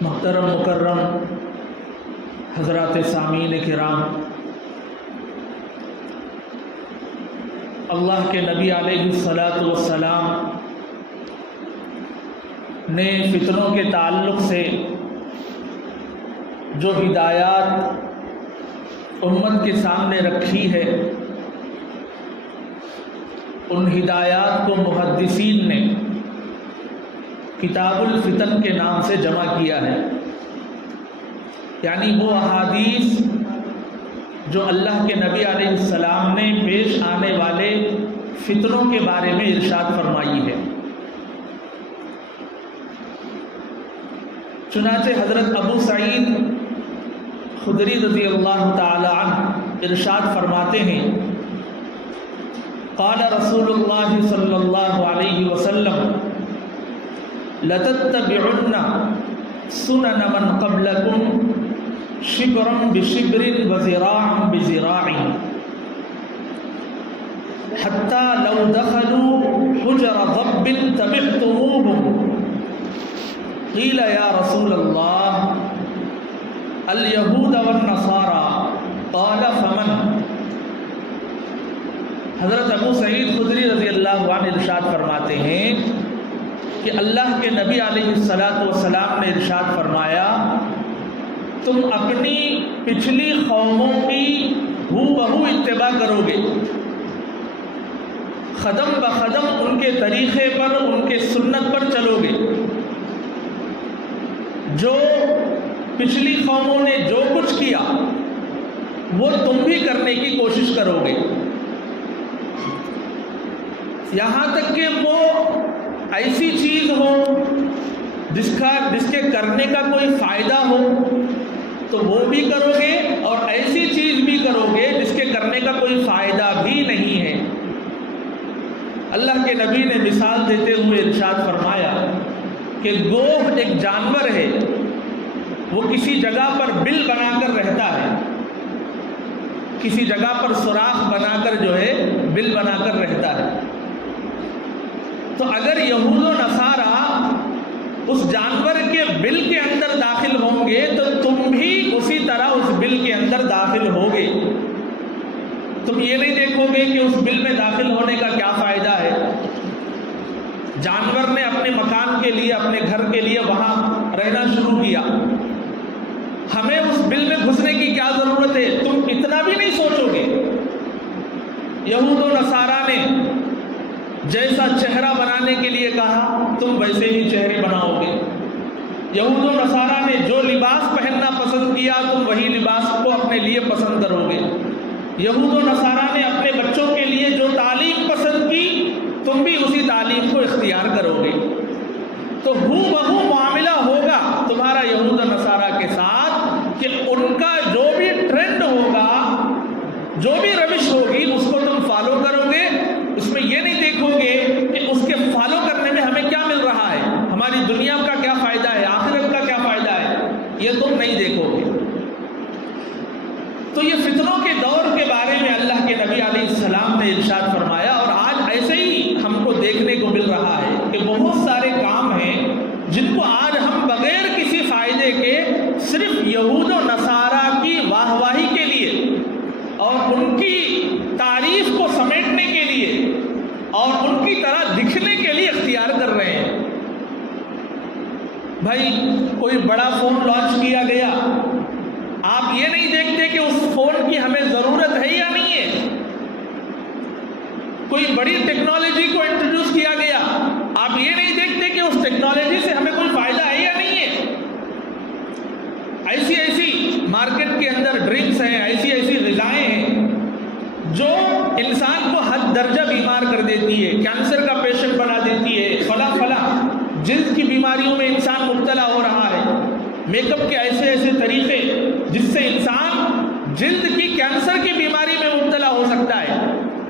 محترم مکرم حضرات سامعین کرام، اللہ کے نبی علیہ الصلاۃ والسلام نے فتنوں کے تعلق سے جو ہدایات امت کے سامنے رکھی ہے، ان ہدایات کو محدثین نے کتاب الفتن کے نام سے جمع کیا ہے، یعنی وہ احادیث جو اللہ کے نبی علیہ السلام نے پیش آنے والے فتنوں کے بارے میں ارشاد فرمائی ہے۔ چنانچہ حضرت ابو سعید خدری رضی اللہ تعالی عنہ ارشاد فرماتے ہیں، قال رسول اللہ صلی اللہ علیہ وسلم لَتَتَّبِعُنَّ سُنَنَ مَنْ قَبْلَكُمْ شِبْرًا بِشِبْرٍ وَذِرَاعًا بِذِرَاعٍ حَتَّى لَوْ دَخَلُوا حُجْرَ ضَبٍّ تَبِعْتُمُوهُمْ قِيلَ يَا رَسُولَ اللَّهِ الْيَهُودَ وَالنَّصَارَى قَالَ فَمَنْ۔ حضرت ابو سعید خدری رضی اللہ عنہ ارشاد فرماتے ہیں کہ اللہ کے نبی علیہ الصلاۃ والسلام نے ارشاد فرمایا، تم اپنی پچھلی قوموں کی ہو بہو اتباع کرو گے، قدم بقدم ان کے طریقے پر، ان کے سنت پر چلو گے۔ جو پچھلی قوموں نے جو کچھ کیا وہ تم بھی کرنے کی کوشش کرو گے، یہاں تک کہ وہ ایسی چیز ہو جس کے کرنے کا کوئی فائدہ ہو تو وہ بھی کرو گے، اور ایسی چیز بھی کرو گے جس کے کرنے کا کوئی فائدہ بھی نہیں ہے۔ اللہ کے نبی نے مثال دیتے ہوئے ارشاد فرمایا کہ گوہ ایک جانور ہے، وہ کسی جگہ پر بل بنا کر رہتا ہے، کسی جگہ پر سوراخ بنا کر جو ہے بل بنا کر رہتا ہے۔ تو اگر یہود و نصارہ اس جانور کے بل کے اندر داخل ہوں گے تو تم بھی اسی طرح اس بل کے اندر داخل ہوگے۔ تم یہ نہیں دیکھو گے کہ اس بل میں داخل ہونے کا کیا فائدہ ہے۔ جانور نے اپنے مکان کے لیے، اپنے گھر کے لیے وہاں رہنا شروع کیا، ہمیں اس بل میں گھسنے کی کیا ضرورت ہے، تم اتنا بھی نہیں سوچو گے۔ یہود و نصارہ نے جیسا چہرہ بنانے کے لیے کہا تم ویسے ہی چہرے بناؤ گے۔ یہود و نصارہ نے جو لباس پہننا پسند کیا تم وہی لباس کو اپنے لیے پسند کرو گے۔ یہود و نصارہ نے اپنے بچوں کے لیے جو تعلیم پسند کی تم بھی اسی تعلیم کو اختیار کرو گے۔ تو ہو بہو معاملہ ہوگا تمہارا یہود و نصارہ کے ساتھ کہ ان کا جو بھی ٹرینڈ ہوگا، جو بھی روش ہوگی اس کو تم فالو کرو گے۔ اس میں یہ نہیں دیکھو گے کہ اس کے فالو کرنے میں ہمیں کیا مل رہا ہے، ہماری دنیا کا کیا فائدہ ہے، آخرت کا کیا فائدہ ہے، یہ تم نہیں دیکھو گے۔ تو یہ فتنوں کے دور کے بارے میں اللہ کے نبی علیہ السلام نے ارشاد فرمایا، اور آج ایسے ہی ہم کو دیکھنے کو مل رہا ہے کہ بہت سارے کام ہیں جن کو آج ہم بغیر کسی فائدے کے صرف یہود و نصارہ کی واہ واہی کے لیے اور ان کی تعریف کو سمیٹنے کے لیے اور ان کی طرح دکھنے کے لیے اختیار کر رہے ہیں۔ بھائی کوئی بڑا فون لانچ کیا گیا، آپ یہ نہیں دیکھتے کہ اس فون کی ہمیں ضرورت ہے یا نہیں ہے۔ کوئی بڑی ٹیکنالوجی کو انٹروڈیوس کیا گیا، آپ یہ نہیں دیکھتے کہ اس ٹیکنالوجی سے ہمیں کوئی فائدہ ہے یا نہیں ہے۔ ایسی ایسی مارکیٹ کے اندر ڈرنکس ہیں، ایسی ایسی غذائیں ہیں جو انسان کو حد درجہ بیمار کر دیتی ہے، کینسر کا پیشنٹ بنا دیتی ہے، فلاں جلد کی بیماریوں میں انسان مبتلا ہو رہا ہے۔ میک اپ کے ایسے ایسے طریقے جس سے انسان جلد کی کینسر کی بیماری میں مبتلا ہو سکتا ہے،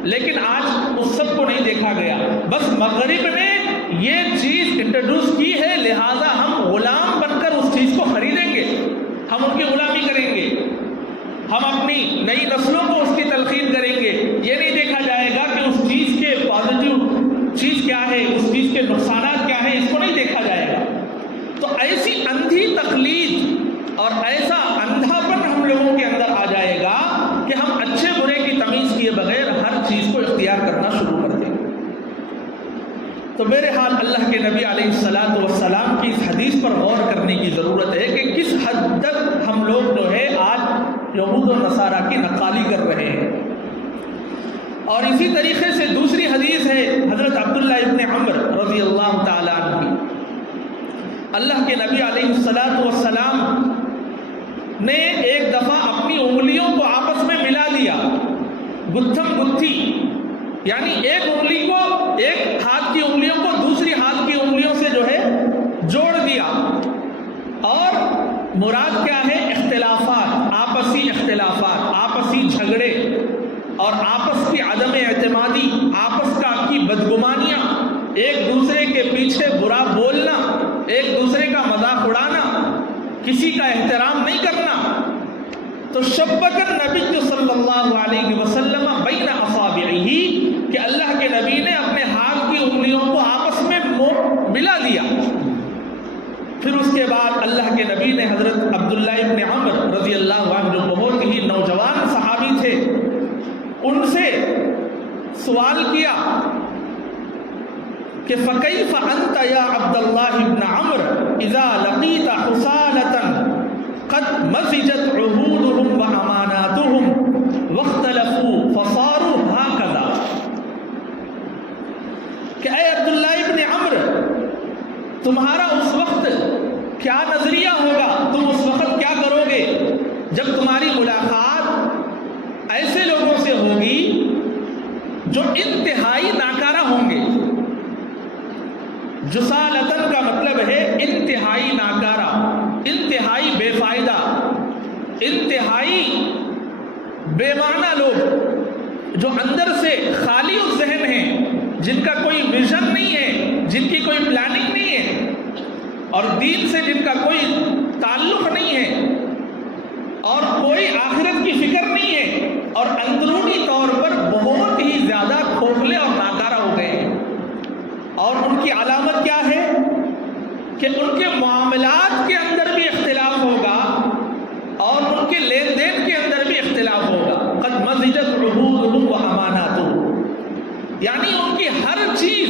لیکن آج اس سب کو نہیں دیکھا گیا۔ بس مغرب نے یہ چیز انٹروڈیوس کی ہے، لہٰذا ہم غلام بن کر اس چیز کو خریدیں گے، ہم ان کی غلامی کریں گے، ہم اپنی نئی نسلوں کو اس کی تلقین کریں گے۔ یہ نہیں دیکھا جائے گا کہ اس چیز کے پازیٹیو چیز کیا ہے، اس چیز کے نقصانات کیا ہیں، اس کو نہیں دیکھا جائے گا۔ تو ایسی اندھی تقلید تو بہرحال اللہ کے نبی علیہ الصلاۃ والسلام کی اس حدیث پر غور کرنے کی ضرورت ہے کہ کس حد تک ہم لوگ جو ہے آج یہود و نصارہ کی نقالی کر رہے ہیں۔ اور اسی طریقے سے دوسری حدیث ہے حضرت عبداللہ ابن عمر رضی اللہ تعالیٰ عنہ کی۔ اللہ کے نبی علیہ الصلاۃ والسلام نے ایک دفعہ اپنی انگلیوں کو آپس میں ملا لیا، گتھم گتھی، یعنی ایک انگلی کو، ایک ہاتھ کی انگلیوں کو دوسری ہاتھ کی انگلیوں سے جو ہے جوڑ دیا۔ اور مراد کیا ہے؟ اختلافات، آپسی اختلافات، آپسی جھگڑے اور آپس کی عدم اعتمادی، آپس کی بدگمانیاں، ایک دوسرے کے پیچھے برا بولنا، ایک دوسرے کا مذاق اڑانا، کسی کا احترام نہیں کرنا۔ تو شبک النبی صلی اللہ علیہ وسلم بین اصابعہ، کہ اللہ کے نبی نے اپنے ہاتھ کی انگلیوں کو آپس میں ملا دیا۔ پھر اس کے بعد اللہ کے نبی نے حضرت عبداللہ ابن عمر رضی اللہ عنہ، جو بہت ہی نوجوان صحابی تھے، ان سے سوال کیا کہ فَكَيْفَ أَنْتَ يَا عَبْدَ اللَّهِ بْنَ عَمْرَ إِذَا لَقِيتَ حُسَالَةً قَدْ مَزِجَتْ عُهُودُهُمْ وَأَمَانَاتُهُمْ وَاخْتَلَفُوا فَصَارُوا هَكَذَا، کہ اے عبداللہ ابن عمر، تمہارا اس وقت کیا نظریہ ہوگا، تم اس وقت کیا کرو گے جب تمہاری ملاقات ایسے لوگوں سے ہوگی جو انتہائی ناکارہ ہوں گے۔ جسالتن کا مطلب ہے انتہائی ناکارہ، انتہائی بے فائدہ، انتہائی بے معنی لوگ، جو اندر سے خالی الذہن ہیں، جن کا کوئی ویژن نہیں ہے، جن کی کوئی پلاننگ نہیں ہے، اور دین سے جن کا کوئی تعلق نہیں ہے، اور کوئی آخرت کی فکر نہیں ہے، اور اندرونی طور پر بہت ہی زیادہ کھوکھلے اور ناکارہ ہو گئے ہیں۔ اور ان کی علامت کیا ہے کہ ان کے معاملات کے اندر بھی اختلاف ہوگا اور ان کے لین دین کے اندر بھی اختلاف ہوگا۔ قد مزجت عہودہم واماناتہم، یعنی ان کی ہر چیز،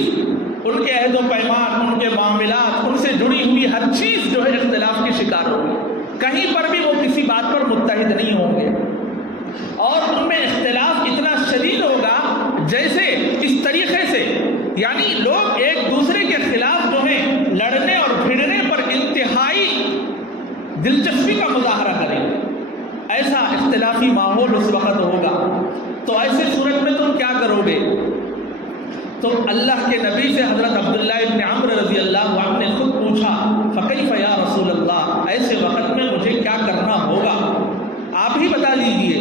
ان کے عہد و پیمان، ان کے معاملات، ان سے جڑی ہوئی ہر چیز جو ہے اختلاف کی شکار ہوگی، کہیں پر بھی وہ کسی بات پر متحد نہیں ہوں گے۔ اور ان میں اختلاف اتنا شدید ہوگا جیسے اس طریقے سے، یعنی لوگ ایک دوسرے کے خلاف جو ہے لڑنے اور بھیڑنے پر انتہائی دلچسپی کا مظاہرہ کریں گے۔ ایسا اختلافی ماحول اس وقت ہوگا۔ تو ایسے صورت میں تم کیا کرو گے؟ تو اللہ کے نبی سے حضرت عبداللہ ابن عمر رضی اللہ عنہ نے خود پوچھا، فَكَيْفَ يَا رسول اللہ، ایسے وقت میں مجھے کیا کرنا ہوگا، آپ ہی بتا دیجئے۔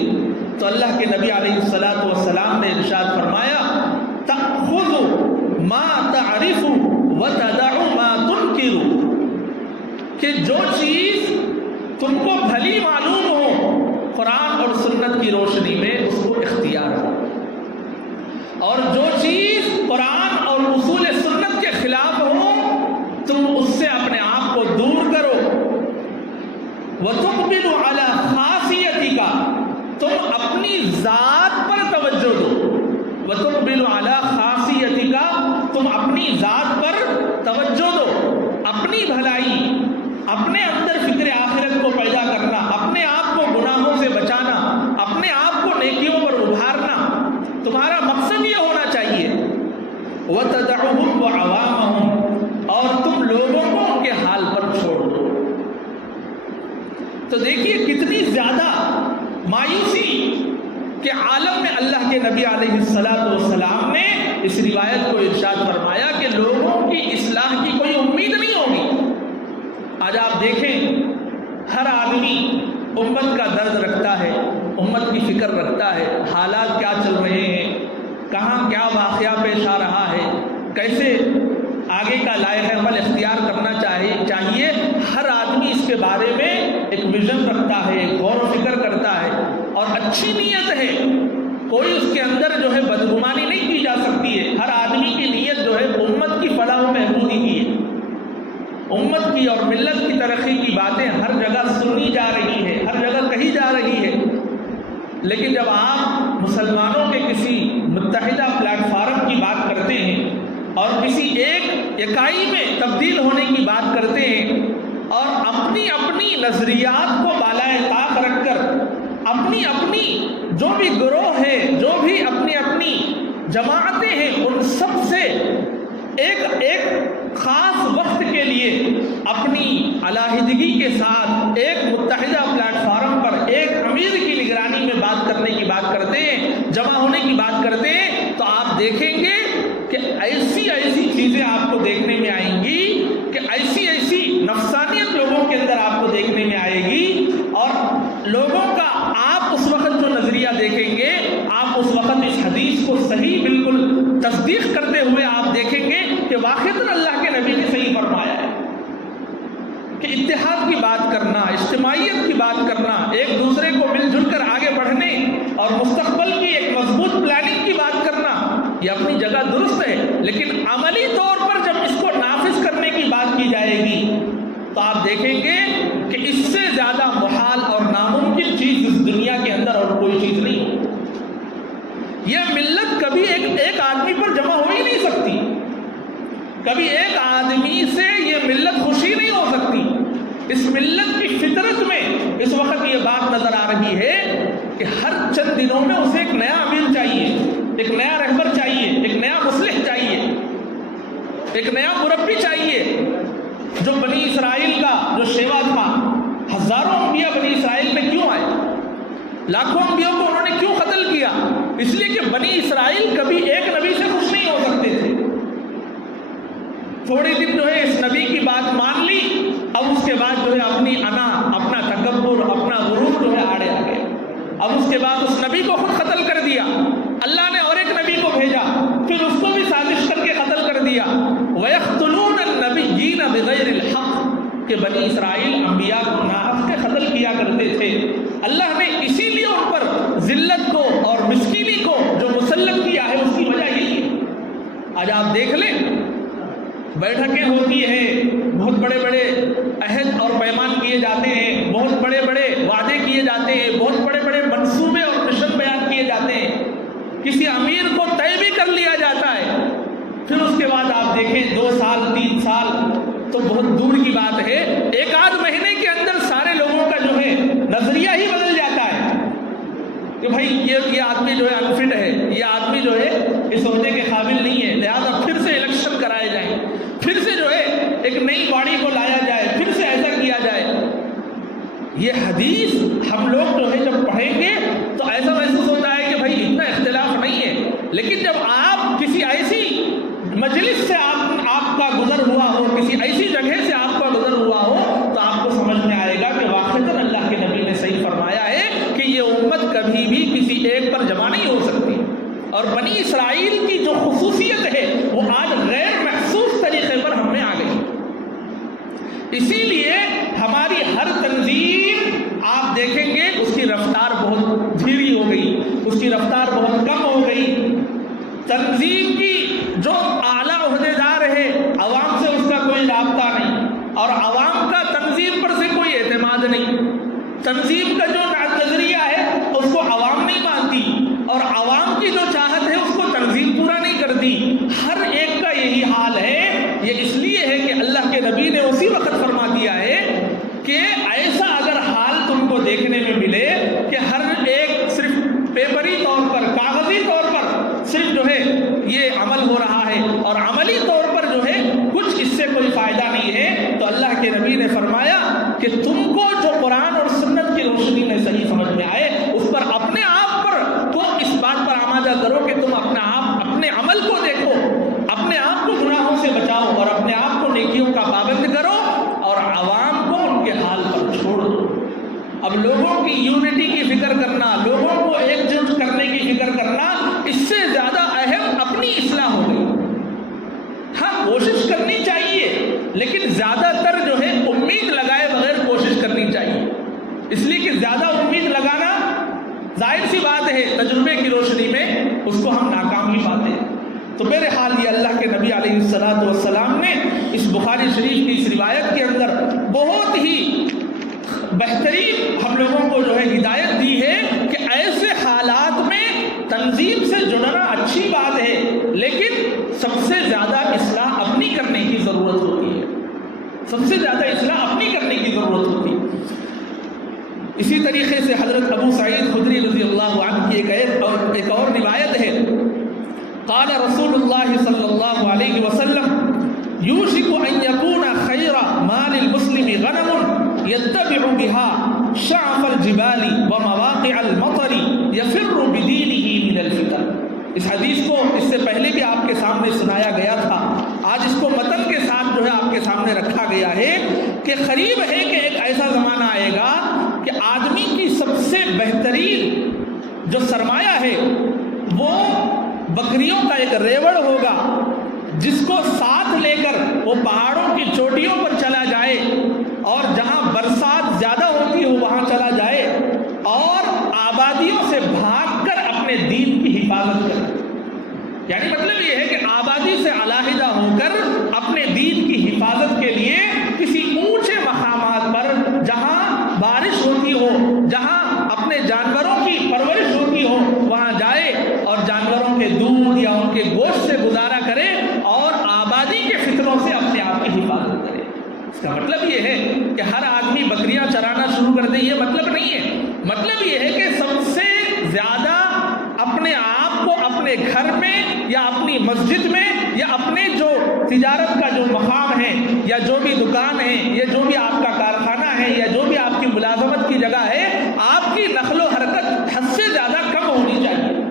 تو اللہ کے نبی علیہ الصلاۃ والسلام نے ارشاد فرمایا، تَأْخُذُ مَا تَعْرِفُ وَتَدَعُ مَا تُنْكِرُ، کہ جو چیز تم کو بھلی معلوم ہو قرآن اور سنت کی روشنی میں اس کو اختیار ہو، اور جو چیز قرآن اور اصول سنت کے خلاف ہو تم اس سے اپنے آپ کو دور کرو۔ وَتُقْبِلُ عَلَى خَاصِيَتِكَ، تم اپنی ذات پر توجہ دو۔ وَتُقْبِلُ عَلَى خَاصِيَتِكَ، تم اپنی ذات پر توجہ دو، اپنی بھلائی، اپنے اندر فکر آخرت کو پیدا کرنا، اپنے آپ کو گناہوں سے بچانا، اپنے آپ کو نیکیوں پر ابھارنا، تمہارا مقصد یہ ہونا چاہیے۔ وَتَدَعُهُمْ وَعَوَامَهُمْ، اور تم لوگوں کو ان کے حال پر چھوڑ دو۔ تو دیکھیے کتنی زیادہ مایوسی کہ عالم میں اللہ کے نبی علیہ الصلاۃ والسلام نے اس روایت کو ارشاد فرمایا کہ لوگوں کی اصلاح کی کوئی امید نہیں ہوگی۔ آج آپ دیکھیں ہر آدمی امت کا درد رکھتا ہے، امت کی فکر رکھتا ہے، حالات کیا چل رہے ہیں، کہاں کیا واقعہ پیش آ رہا ہے، کیسے آگے کا لائحہ عمل اختیار کرنا چاہیے۔ ہر آدمی اس کے بارے میں ایک ویژن رکھتا ہے، ایک غور و فکر کرتا ہے، اور اچھی نیت ہے، کوئی اس کے اندر جو ہے بدگمانی نہیں کی جا سکتی ہے۔ ہر آدمی کی نیت جو ہے امت کی فلاح و بہبودی کی ہے، امت کی اور ملت کی ترقی کی باتیں ہر جگہ سنی جا رہی ہے، ہر جگہ کہی جا رہی ہے۔ لیکن جب آپ مسلمانوں کے کسی متحدہ پلیٹ فارم کی بات کرتے ہیں اور کسی ایک یکائی میں تبدیل ہونے کی بات کرتے ہیں اور اپنی اپنی نظریات کو بالائے طاق رکھ کر اپنی اپنی جو بھی گروہ ہے، جو بھی اپنی اپنی جماعتیں ہیں، ان سب سے ایک خاص وقت کے لیے اپنی علیحدگی کے ساتھ ایک متحدہ پلیٹ فارم پر ایک امیر کی نگرانی میں بات کرنے کی بات کرتے ہیں، جمع ہونے کی بات کرتے ہیں، تو آپ دیکھیں گے کہ ایسی ایسی چیزیں آپ کو دیکھنے میں آئیں گی کہ ایسی ایسی نفسانیت لوگوں کے اندر آپ کو دیکھنے میں آئے گی، اور لوگوں کا آپ اس وقت جو نظریہ دیکھیں گے، آپ اس وقت اس حدیث کو صحیح بالکل تصدیق کرتے ہوئے آپ دیکھیں گے کہ واقعتاً اللہ کے نبی نے صحیح فرمایا ہے کہ اتحاد کی بات کرنا، اجتماعیت کی بات کرنا، ایک دوسرے کو مل جل کر آگے بڑھنے اور مستقبل کی ایک مضبوط پلاننگ کی بات کرنا، یہ اپنی جگہ درست ہے، لیکن عملی طور پر جب اس کو نافذ کرنے کی بات کی جائے گی تو آپ دیکھیں گے کہ اس سے زیادہ محال اور ناممکن چیز اس دنیا کے اندر اور کوئی چیز نہیں ہے۔ یہ ملت کبھی ایک آدمی پر جمع ہو ہی نہیں سکتی، کبھی ایک آدمی سے یہ ملت خوشی نہیں ہو سکتی۔ اس ملت کی فطرت میں اس وقت یہ بات نظر آ رہی ہے کہ ہر چند دنوں میں اسے ایک نیا امیر چاہیے، ایک نیا رہبر چاہیے، ایک نیا مصلح چاہیے، ایک نیا مربی چاہیے۔ جو بنی اسرائیل کا جو شیوا تھا، ہزاروں انبیاء بنی اسرائیل میں کیوں آئے، لاکھوں انبیاء کو انہوں نے کیوں قتل کیا؟ اس لیے کہ بنی اسرائیل کبھی ایک نبی سے خوش نہیں ہو سکتے تھے۔ تھوڑے دن جو ہے اس نبی کی بات مان لی، اب اس کے بعد جو ہے اپنی انا، اپنا تکبر، اپنا غرور جو ہے آڑے آ گیا۔ اب اس کے بعد اس نبی کو خود قتل کر دیا، اللہ نے اور ایک نبی کو بھیجا، پھر اس کو بھی سازش کر کے قتل کر دیا۔ وَيَقْتُلُونَ النَّبِيِّينَ بِغَيْرِ الْحَقِّ، کہ بنی اسرائیل انبیاء کو ناحق کے قتل کیا کرتے تھے۔ اللہ نے اسی لیے ان پر ذلت کو اور مسکینی کو جو مسلط کیا ہے، اس کی وجہ یہی ہے۔ آج آپ دیکھ لیں، بیٹھکیں ہوتی ہیں، بہت بڑے بڑے عہد اور پیمان کیے جاتے ہیں، بہت بڑے بڑے وعدے کیے جاتے ہیں، بہت بڑے بڑے منصوبے اور مشن بیان کیے جاتے ہیں، کسی امیر کو طے بھی کر لیا جاتا ہے، پھر اس کے بعد آپ دیکھیں 2 سال 3 سال تو بہت دور کی بات ہے، ایک آدھ مہینے کے اندر سارے لوگوں کا جو ہے نظریہ ہی بدل جاتا ہے کہ بھائی یہ آدمی جو ہے انفٹ ہے، یہ آدمی جو ہے اس عہدے کے قابل نہیں ہے، لہذا پھر سے الیکشن کرائے جائیں، پھر سے جو ہے ایک نئی باڈی کو لایا جائے، پھر سے ایسا کیا جائے۔ یہ حدیث ہم لوگ جو ہے جب پڑھیں گے تو ایسا محسوس ہوتا ہے کہ بھائی اتنا اختلاف نہیں ہے، لیکن جب آپ کسی ایسی مجلس سے آپ کا گزر ہوا ہو، کسی ایسی جگہ سے آپ کا گزر ہوا ہو، تو آپ کو سمجھ میں آئے گا کہ واقعتاً اللہ کے نبی نے صحیح فرمایا ہے کہ یہ امت کبھی بھی کسی ایک پر جمع نہیں ہو سکتی۔ اور بنی اسرائیل کی جو خصوصیت ہے وہ آج غیر محسوس طریقے پر ہم میں آ گئی، اسی لیے ہماری ہر تنظیم آپ دیکھیں گے اس کی رفتار بہت دھیری ہو گئی، اس کی رفتار بہت کم ہو گئی۔ تنظیم کی جو اعلیٰ عہدیدار ہے، عوام سے اس کا کوئی رابطہ نہیں، اور عوام کا تنظیم پر سے کوئی اعتماد نہیں۔ تنظیم کا جو نظریہ ہے اس کو عوام نہیں مانتی، اور عوام کی جو چاہت ہے اس کو تنظیم پورا نہیں کرتی۔ ہر ایک کا یہی حال ہے۔ یہ اس لیے ہے کہ اللہ کے نبی نے اسی وقت فرما دیا ہے کہ ایسا اگر حال تم کو دیکھنے میں ملے کہ ہر ایک صرف پیپری طور پر، کاغذی طور پر صرف جو ہے یہ عمل ہو رہا ہے اور عملی طور پر جو ہے کچھ اس سے کوئی فائدہ نہیں ہے، تو اللہ کے نبی نے فرمایا کہ تم کو جو قرآن اور سنت کی روشنی میں صحیح سمجھ میں آئے اس پر اپنے آپ پر کو اس بات پر آمادہ کرو کہ تم اپنے عمل کو دیکھو، اپنے آپ کو گناہوں سے بچاؤ اور اپنے آپ کو نیکیوں کا پابند کرو، اور عوام کو ان کے حال پر چھوڑ دو۔ اب لوگوں کی یونٹی کی فکر کرنا، لوگوں کو ایک جٹ کرنے کی فکر کرنا، اس سے زیادہ اہم اپنی اصلاح ہو گئی۔ ہاں کوشش کرنی چاہیے، لیکن زیادہ تر جو ہے امید لگائے بغیر کوشش کرنی چاہیے، اس لیے کہ زیادہ امید لگانا ظاہر سی بات ہے تجربے کی روشنی میں اس کو ہم ناکام ہی پاتے ہیں۔ تو میرے حال یہ اللہ کے نبی علیہ الصلوۃ والسلام نے اس بخاری شریف کی اس روایت کے اندر بہت ہی بہترین ہم لوگوں کو جو ہے ہدایت دی ہے کہ ایسے حالات میں تنظیم سے جڑنا اچھی بات ہے، لیکن سب سے زیادہ اصلاح اپنی کرنی کرنے کی ضرورت ہوتی ہے، سب سے زیادہ اصلاح اپنی کرنے کی ضرورت ہوتی ہے۔ اسی طریقے سے حضرت ابو سعید خدری رضی اللہ عنہ کی ایک اور روایت ہے، قال رسول اللہ صلی اللہ علیہ وسلم یوشک ان یکون خیر مال المسلم غنم یتبع بها شعف الجبال ومواقع المطر یفر بدینہ من الفتن۔ اس حدیث کو اس سے پہلے بھی آپ کے سامنے سنایا گیا تھا، آج اس کو متن کے ساتھ جو ہے آپ کے سامنے رکھا گیا ہے کہ قریب ہے کہ ایک ایسا زمانہ آئے گا کہ آدمی کی سب سے بہترین جو سرمایہ ہے وہ بکریوں کا ایک ریوڑ ہوگا، جس کو ساتھ لے کر وہ پہاڑوں کی چوٹیوں پر چلا جائے اور جہاں برسات زیادہ ہوتی ہو وہاں چلا جائے اور آبادیوں سے بھاگ کر اپنے دین کی حفاظت کرے۔ یعنی مطلب یہ ہے کہ آبادی سے علیحدہ ہو کر اپنے دین کی حفاظت کے لیے کسی اونچے مقامات پر جہاں بارش ہوتی ہو، جہاں اپنے جانوروں کی پرورش ہوتی ہو وہاں جائے اور جانوروں کے دودھ یا ان کے گوشت سے گزارا کرے اور آبادی کے فتنوں سے اپنے آپ کی حفاظت کرے۔ اس کا مطلب یہ ہے کہ ہر آدمی بکریاں چرانا شروع کر دے، یہ مطلب نہیں ہے۔ مطلب یہ ہے کہ سب سے زیادہ اپنے آپ کو اپنے گھر میں یا اپنی مسجد میں یا اپنے جو تجارت کا جو مقام ہے یا جو بھی دکان ہے یا جو بھی آپ کا کارخانہ ہے یا جو بھی آپ کی ملازمت کی جگہ ہے، آپ کی نقل و حرکت حد سے زیادہ کم ہونی چاہیے۔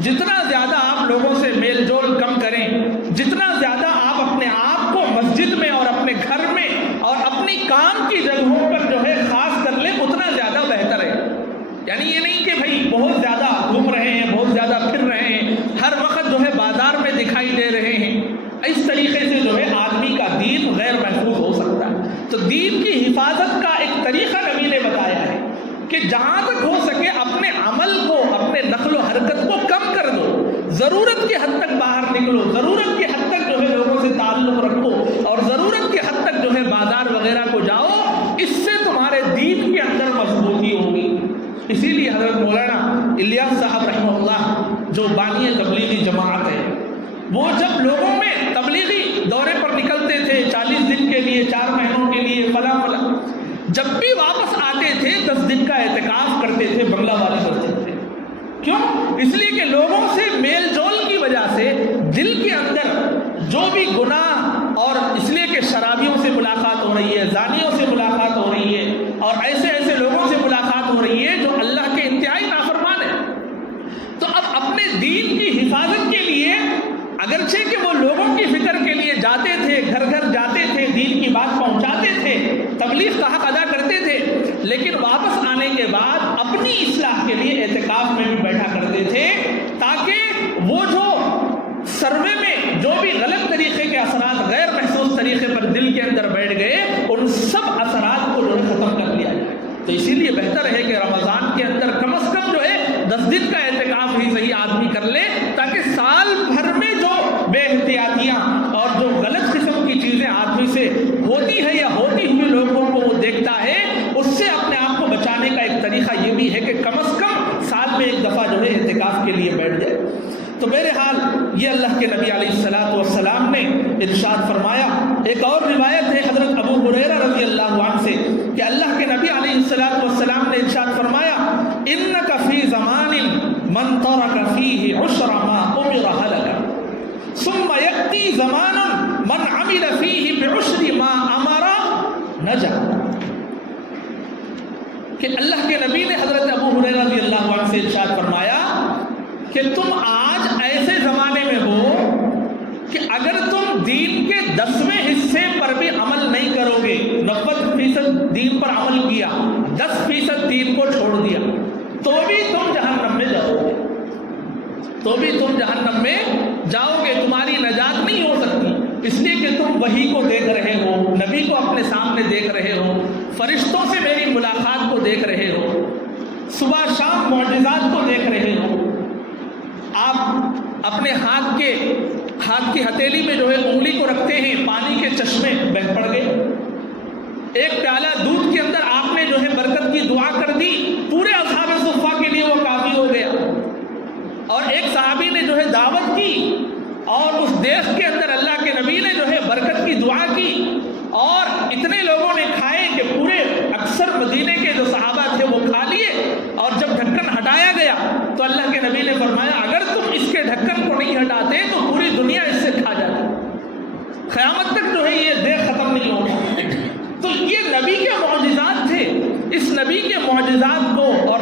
جتنا زیادہ آپ لوگوں سے میل جول کم کریں، جتنا زیادہ آپ اپنے آپ کو مسجد میں اور اپنے گھر میں اور اپنی کام کی جگہوں پر جو ہے خاص کر لیں، اتنا زیادہ بہتر ہے۔ یعنی یہ نہیں کہ بھائی بہت زیادہ گھوم رہے ہیں، بہت زیادہ پھر رہے ہیں، ہر وقت جو ہے بازار میں دکھائی دے رہے ہیں، اس طریقے سے جو ہے آدمی کا دین غیر محفوظ ہو سکتا ہے۔ تو دین کی حفاظت کا ایک طریقہ نبی نے بتایا ہے کہ جہاں تک ہو سکے اپنے عمل کو، اپنے نقل و حرکت کو کم کر دو، ضرورت کی حد تک باہر نکلو، ضرورت کی حد تک جو ہے لوگوں سے تعلق رکھو اور ضرورت کی حد تک جو ہے بازار وغیرہ کو جاؤ، اس سے تمہارے دین کے اندر مضبوطی ہوگی۔ اسی لیے حضرت مولانا الیاس صاحب رحمہ اللہ جو بانی تبلیغی جماعت ہے، وہ جب لوگوں میں تبلیغی دورے پر نکلتے تھے 40 دن کے لیے، 4 مہینوں کے لیے، فلاں فلاں، جب بھی واپس آتے تھے 10 دن کا اعتکاف کرتے تھے بنگلہ والے مسجد سے۔ کیوں؟ اس لیے کہ لوگوں سے میل جول کی وجہ سے دل کے اندر جو بھی گناہ، اور اس لیے کہ شرابیوں سے ملاقات ہو رہی ہے، زانیوں سے ملاقات ہو رہی ہے اور ایسے ایسے لوگوں سے ملاقات ہو رہی ہے جو اللہ کے انتہائی نافرمان ہیں، تو اب اپنے دین کی حفاظت کے لیے اگرچہ کہ وہ لوگوں کی فکر کے لیے جاتے تھے، گھر گھر جاتے تھے، دین کی بات پہنچاتے تھے، تبلیغ کا حق ادا کرتے تھے، لیکن واپس آنے کے بعد اپنی اصلاح کے لیے اعتکاف میں بھی بیٹھا کرتے تھے، تاکہ وہ جو سروے میں جو بھی غلط طریقے کے اثرات غیر محسوس طریقے پر دل کے اندر بیٹھ گئے، ان سب اثرات کو جو ہے ختم کر لیا جائے۔ تو اسی لیے بہتر ہے کہ رمضان کے اندر کم از کم جو ہے 10 دن کا اعتکاف ہی صحیح آدمی کر لے، تاکہ سال بھر میں جو بے احتیاطیاں اور جو غلط قسم کی چیزیں آدمی سے ہوتی ہے یا ہوتی ہوئی لوگوں کو وہ دیکھتا ہے، اس سے اپنے آپ کو بچانے کا ایک طریقہ یہ بھی ہے کہ کم از کم سال میں ایک دفعہ جو ہے اعتکاف کے لیے بیٹھ جائے۔ تو بہرحال یہ اللہ کے نبی علیہ الصلوۃ والسلام نے ارشاد فرمایا۔ ایک اور روایت ہے حضرت ابو ہریرہ رضی اللہ عنہ سے کہ اللہ کے نبی علیہ الصلوۃ والسلام نے ارشاد فرمایا، انک فی زمان من ترک فیہ عشر ما امر ہلک ثم یأتی زمان من عمل فیہ بعشر ما امر نجا۔ کہ اللہ کے نبی نے حضرت ابو ہریرہ رضی اللہ عنہ سے ارشاد فرمایا کہ تم آج ایسے زمانے میں ہو کہ اگر تم دین کے 10ویں حصے پر بھی عمل نہیں کرو گے، 90% دین پر عمل کیا، 10% دین کو چھوڑ دیا، تو بھی تم جہنم میں جاؤ گے، تو بھی تم جہنم میں جاؤ گے، تمہاری نجات نہیں ہو سکتی، اس لیے کہ تم وحی کو دیکھ رہے ہو، نبی کو اپنے سامنے دیکھ رہے ہو، فرشتوں سے میری ملاقات کو دیکھ رہے ہو، صبح شام معجزات کو دیکھ رہے ہو، آپ اپنے ہاتھ کی ہتھیلی میں جو ہے انگلی کو رکھتے ہیں، پانی کے چشمے بہہ پڑ گئے، ایک پیالہ دودھ کے اندر آپ نے جو ہے برکت کی دعا کر دی، پورے اصحاب صفہ کے لیے وہ کافی ہو گیا، اور ایک صحابی نے جو ہے دعوت کی اور اس دیش کے اندر اللہ کے نبی نے جو ہے معجزات کو اور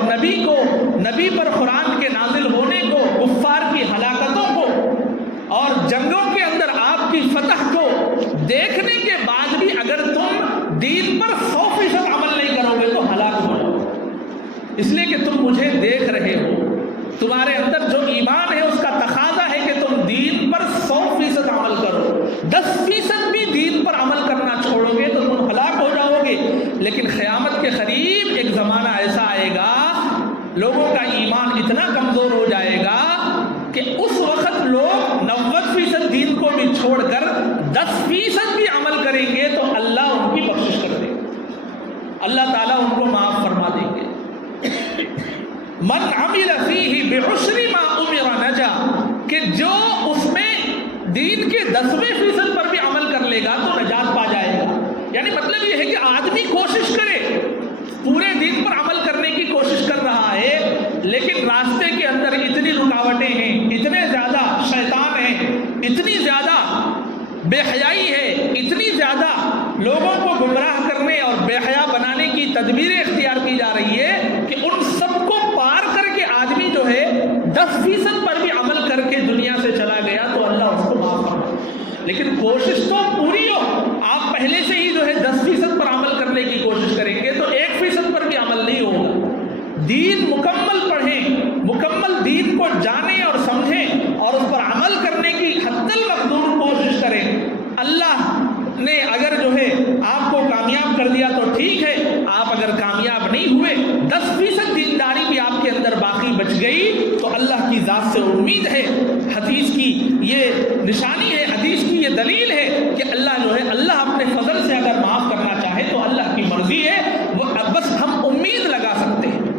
نبی پر قرآن کے نازل ہونے کو، کفار کی ہلاکتوں کو اور جنگوں کے اندر آپ کی فتح کو دیکھنے کے بعد بھی اگر تم دین پر 100% عمل نہیں کرو گے تو ہلاک ہو جاؤ گے۔ اس لیے کہ تم مجھے دیکھ رہے ہو، تمہارے اندر جو ایمان ہے اس کا تقاضا ہے کہ تم دین پر 100% عمل کرو۔ 10% بھی دین پر عمل کرنا چھوڑو گے تو تم ہلاک ہو جاؤ گے۔ لیکن قیامت کے قریب ایک زمانہ ایسا آئے گا، لوگوں کا ایمان اتنا کمزور ہو جائے گا کہ اس وقت لوگ 90% دین کو بھی چھوڑ کر 10% بھی عمل کریں گے تو اللہ ان کی بخشش کر دے گا، اللہ تعالیٰ ان کو معاف فرما دیں گے۔ من عمل فیہ بعشر ما امر نجا، کہ جو اس میں دین کے 10% پر بھی عمل کر لے گا تو نجات پا جائے گا۔ یعنی مطلب یہ ہے کہ آدمی کوشش کرے، پورے دین پر عمل کرنے کی کوشش کر رہا ہے، لیکن راستے کے اندر اتنی رکاوٹیں ہیں، اتنے زیادہ شیطان ہیں، اتنی زیادہ بے حیائی ہے، اتنی زیادہ لوگوں کو گمراہ کرنے اور بے حیا بنانے کی تدبیریں اختیار کی جا رہی ہے کہ ان سب کو پار کر کے آدمی جو ہے 10% پر بھی عمل کر کے دنیا سے چلا گیا تو اللہ اس کو معاف فرمائے۔ لیکن کوشش تو پوری ہو، آپ پہلے سے ہی جو ہے 10% پر عمل کرنے کی کوشش کریں گے تو 1% پر بھی عمل نہیں ہوگا۔ دین مکمل پڑھیں، مکمل دین کو جانیں اور سمجھیں اور اس پر عمل کرنے کی حد المقدور کوشش کریں۔ اللہ نے اگر جو ہے آپ کو کامیاب کر دیا تو ٹھیک ہے، آپ اگر کامیاب نہیں ہوئے، 10% دینداری بھی آپ کے اندر باقی بچ گئی تو اللہ کی ذات سے امید ہے۔ حدیث کی یہ نشانی ہے، حدیث کی یہ دلیل ہے کہ اللہ جو ہے اللہ اپنے فضل سے اگر معاف کرنا چاہے تو اللہ کی مرضی ہے، وہ بس ہم امید لگا سکتے ہیں۔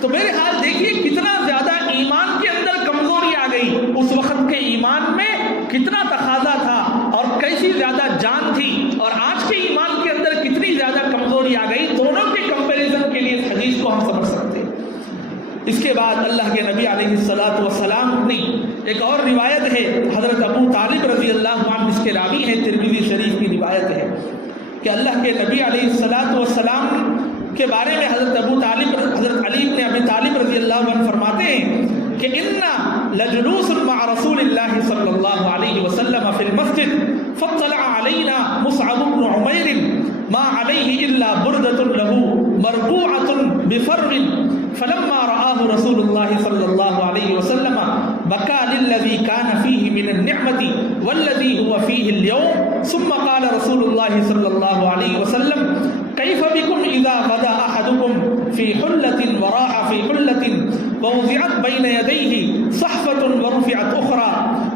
تو میرے حال دیکھیے کتنا زیادہ ایمان کے اندر کمزوری آ گئی، اس وقت کے ایمان میں کتنا تقاضا تھا اور کیسی زیادہ جان تھی، اور آج کے ایمان کے اندر کتنی زیادہ کمزوری آ گئی۔ دونوں کے کمپیریزن کے لیے اس حدیث کو ہم سمجھ سکتے ہیں۔ اس کے بعد اللہ کے نبی علیہ السلام کی ایک اور روایت ہے، حضرت ابو طالب رضی اللہ عنہ اس کے راوی ہیں، ترمذی شریف کی روایت ہے کہ اللہ کے نبی علیہ السلام کے بارے میں حضرت علی بن ابی طالب رضی اللہ عنہ فرماتے ہیں کہ انا لجلوس مع رسول اللہ صلی اللہ علیہ وسلم فی المسجد فاطلع علینا مصعب بن عمیر ما علیہ الا بردۃ له مربوعۃ بفرو فلما رآه رسول اللہ صلی اللہ علیہ وسلم بكى للذي كان فيه من النعمة والذي هو فيه اليوم ثم قال رسول الله صلى الله عليه وسلم كيف بكم إذا غدا أحدكم في حلة وراح في حلة ووضعت بين يديه صحفة ورفعت أخرى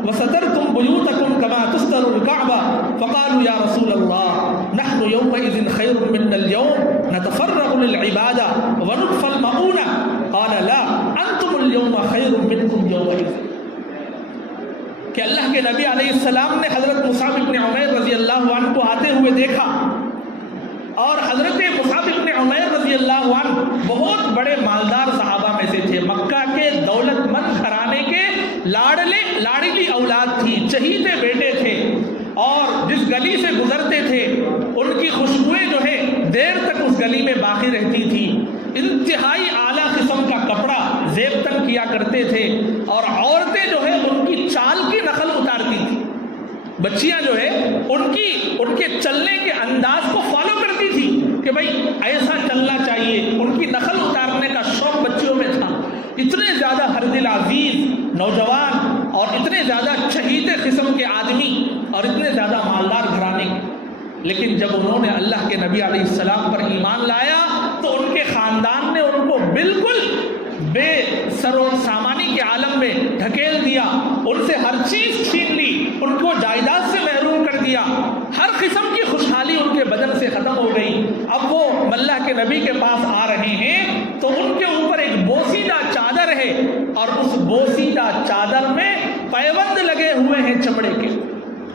وسترتم بيوتكم كما تستر الكعبة فقالوا يا رسول الله نحن يومئذ خير منا اليوم نتفرغ للعبادة ونكفى المؤونة قال لا أنتم اليوم خير منكم يومئذ۔ کہ اللہ کے نبی علیہ السلام نے حضرت مصعب بن عمیر رضی اللہ عنہ کو آتے ہوئے دیکھا، اور حضرت مصعب بن عمیر رضی اللہ عنہ بہت بڑے مالدار صحابہ میں سے تھے، مکہ کے دولت مند گھرانے کے لاڑلی اولاد تھی، چہیتے بیٹے تھے، اور جس گلی سے گزرتے تھے ان کی خوشبوئیں جو ہے دیر تک اس گلی میں باقی رہتی تھی، انتہائی اعلیٰ قسم کا کپڑا زیب تن کیا کرتے تھے، اور عورتیں جو ہے ان کی چال کی نقل اتارتی تھی، بچیاں جو ہے ان کے چلنے کے انداز کو فالو کرتی تھی کہ بھائی ایسا چلنا چاہیے، ان کی نقل اتارنے کا شوق بچیوں میں تھا۔ اتنے زیادہ ہر دل عزیز نوجوان اور اتنے زیادہ چہیتے قسم کے آدمی اور اتنے زیادہ مالدار گھرانے، لیکن جب انہوں نے اللہ کے نبی علیہ السلام پر ایمان لایا تو ان کے خاندان نے ان کو بالکل بے سر و سامانی کے عالم میں ڈھکیل دیا، ان سے ہر چیز چھین لی، ان کو جائیداد سے محروم کر دیا، ہر قسم کی خوشحالی ان کے بدن سے ختم ہو گئی۔ اب وہ اللہ کے نبی کے پاس آ رہے ہیں تو ان کے اوپر ایک بوسیدہ چادر ہے، اور اس بوسیدہ چادر میں پیوند لگے ہوئے ہیں،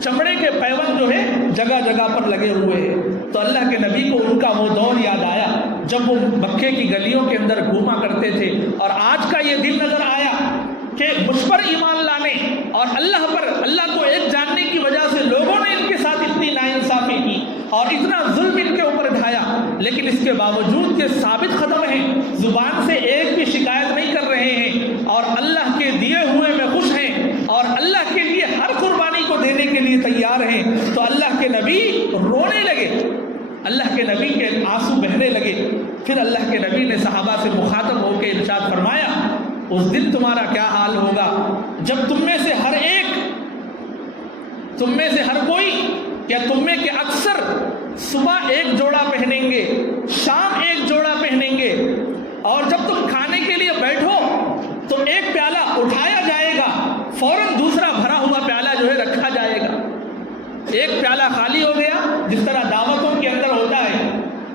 چمڑے کے پیوند جو ہے جگہ جگہ پر لگے ہوئے ہیں۔ تو اللہ کے نبی کو ان کا وہ دور یاد آیا جب وہ مکے کی گلیوں کے اندر گھوما کرتے تھے، اور آج کا یہ دن نظر آیا کہ مجھ پر ایمان لانے اور اللہ کو ایک جاننے کی وجہ سے لوگوں نے ان کے ساتھ اتنی ناانصافی کی اور اتنا ظلم ان کے اوپر ڈھایا، لیکن اس کے باوجود کہ ثابت قدم ہیں، زبان سے ایک بھی شکایت نہیں کر رہے ہیں، اور اللہ کے دیے ہوئے میں خوش ہیں، اور اللہ کے لیے ہر قربانی کو دینے کے لیے تیار ہیں، تو اللہ کے نبی رونے لگے، اللہ کے نبی کے آنسو بہنے لگے۔ پھر اللہ کے نبی نے صحابہ سے مخاطب ہو کے ارشاد فرمایا، اس دن تمہارا کیا حال ہوگا جب تم میں سے ہر ایک، تم میں سے ہر کوئی، یا تم میں کے اکثر صبح ایک جوڑا پہنیں گے، شام ایک جوڑا پہنیں گے، اور جب تم کھانے کے لیے بیٹھو تو ایک پیالہ اٹھایا جائے گا، فوراً دوسرا بھرا ہوا پیالہ جو ہے رکھا جائے گا۔ ایک پیالہ خالی ہو گیا، جس طرح دعوتوں کے اندر ہوتا ہے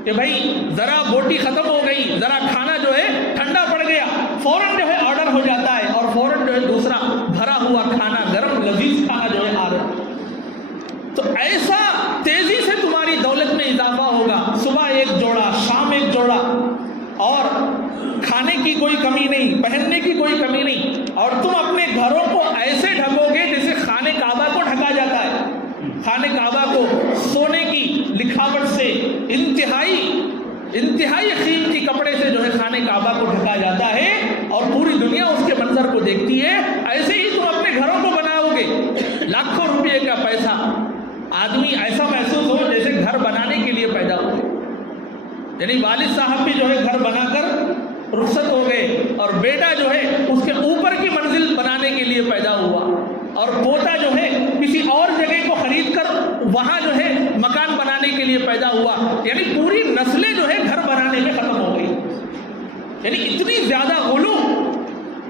کہ بھائی ذرا بوٹی ختم ہو گئی، ذرا کھانا جو ہے ٹھنڈا پڑ گیا، فوراً جو ہے آرڈر ہو جاتا ہے، اور فوراً جو ہے دوسرا بھرا ہوا کھانا، گرم لذیذ کھانا جو ہے آ رہا ہے۔ تو ایسا تیزی سے تمہاری دولت میں اضافہ ہوگا، صبح ایک جوڑا، شام ایک جوڑا، اور کھانے کی کوئی کمی نہیں، پہننے کی کوئی کمی نہیں، اور تم اپنے گھروں کو ایسے ڈھکو گے جیسے خانہ کعبہ کو ڈھکا جاتا ہے۔ خانہ کعبہ کو سونے کی لکھاوٹ سے، انتہائی قیمتی کپڑے سے جو ہے خانہ کعبہ کو ڈھکا جاتا ہے، اور پوری دنیا اس کے منظر کو دیکھتی ہے۔ ایسے ہی تم اپنے گھروں کو بناؤ گے، لاکھوں روپے کا پیسہ، آدمی ایسا محسوس ہو جیسے گھر بنانے کے لیے پیدا ہوئے، یعنی والد صاحب بھی جو ہے گھر بنا کر رخصت ہو گئے، اور بیٹا جو ہے اس کے اوپر کی منزل بنانے کے لیے پیدا ہوا، اور پوتا جو ہے کسی اور جگہ کو خرید کر وہاں جو ہے مکان بنانے کے لیے پیدا ہوا، یعنی پوری نسلیں جو ہے گھر بنانے میں ختم ہو گئی۔ یعنی اتنی زیادہ غلو،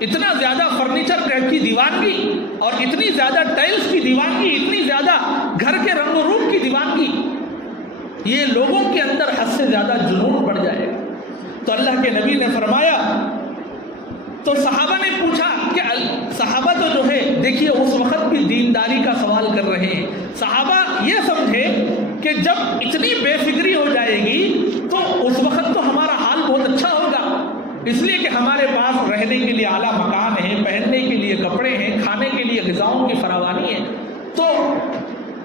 اتنا زیادہ فرنیچر کی دیوانگی، اور اتنی زیادہ ٹائلز کی دیوانگی، اتنی زیادہ گھر کے رنگ و روپ کی دیوانگی، یہ لوگوں کے اندر حد سے زیادہ جنون بڑھ جائے گا۔ تو اللہ کے نبی نے فرمایا، تو صحابہ نے پوچھا کہ صحابہ تو جو ہے دیکھیے اس وقت بھی دینداری کا سوال کر رہے ہیں، صحابہ یہ سمجھے کہ جب اتنی بے فکری ہو جائے گی تو اس وقت تو ہمارا حال بہت اچھا ہوگا، اس لیے کہ ہمارے پاس رہنے کے لیے اعلیٰ مکان ہے، پہننے کے لیے کپڑے ہیں، کھانے کے لیے غذاؤں کی فراوانی ہے، تو